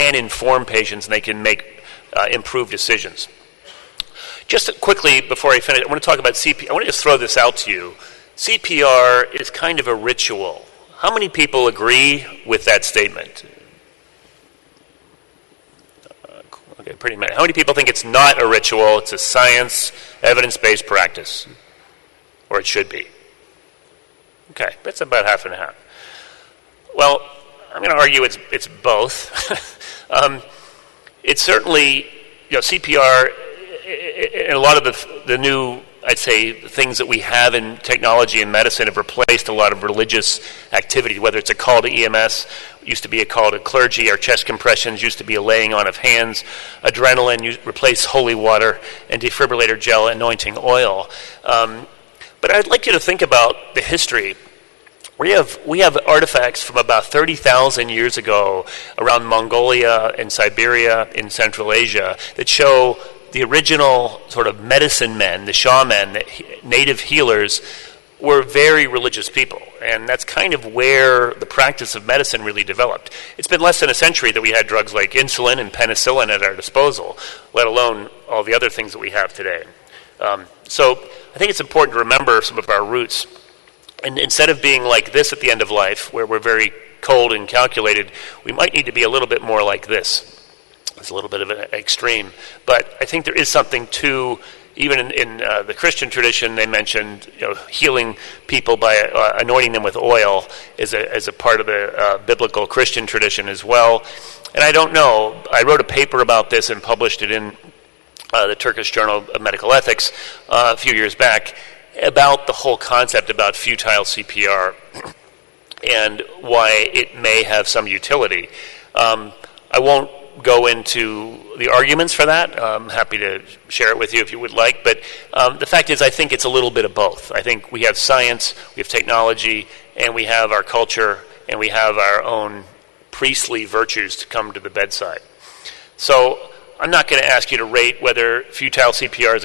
can inform patients and they can make improved decisions. Just quickly before I finish, I want to talk about CPR. I want to just throw this out to you. CPR is kind of a ritual. How many people agree with that statement? Okay, pretty many. How many people think it's not a ritual, it's a science, evidence-based practice? Or it should be? Okay, that's about half and half. Well, I'm going to argue it's both. It's certainly, CPR, and a lot of the new, I'd say, things that we have in technology and medicine have replaced a lot of religious activity, whether it's a call to EMS, used to be a call to clergy, or chest compressions used to be a laying on of hands, adrenaline replaced holy water, and defibrillator gel anointing oil. But I'd like you to think about the history. We have artifacts from about 30,000 years ago around Mongolia and Siberia in Central Asia that show the original sort of medicine men, the shaman, the native healers, were very religious people. And that's kind of where the practice of medicine really developed. It's been less than a century that we had drugs like insulin and penicillin at our disposal, let alone all the other things that we have today. So I think it's important to remember some of our roots. And instead of being like this at the end of life, where we're very cold and calculated, we might need to be a little bit more like this. It's a little bit of an extreme. But I think there is something to, even in the Christian tradition, they mentioned healing people by anointing them with oil as a part of the biblical Christian tradition as well. And I don't know. I wrote a paper about this and published it in the Turkish Journal of Medical Ethics a few years back about the whole concept about futile CPR and why it may have some utility. I won't go into the arguments for that. I'm happy to share it with you if you would like. But the fact is, I think it's a little bit of both. I think we have science, we have technology, and we have our culture, and we have our own priestly virtues to come to the bedside. So I'm not going to ask you to rate whether futile CPR is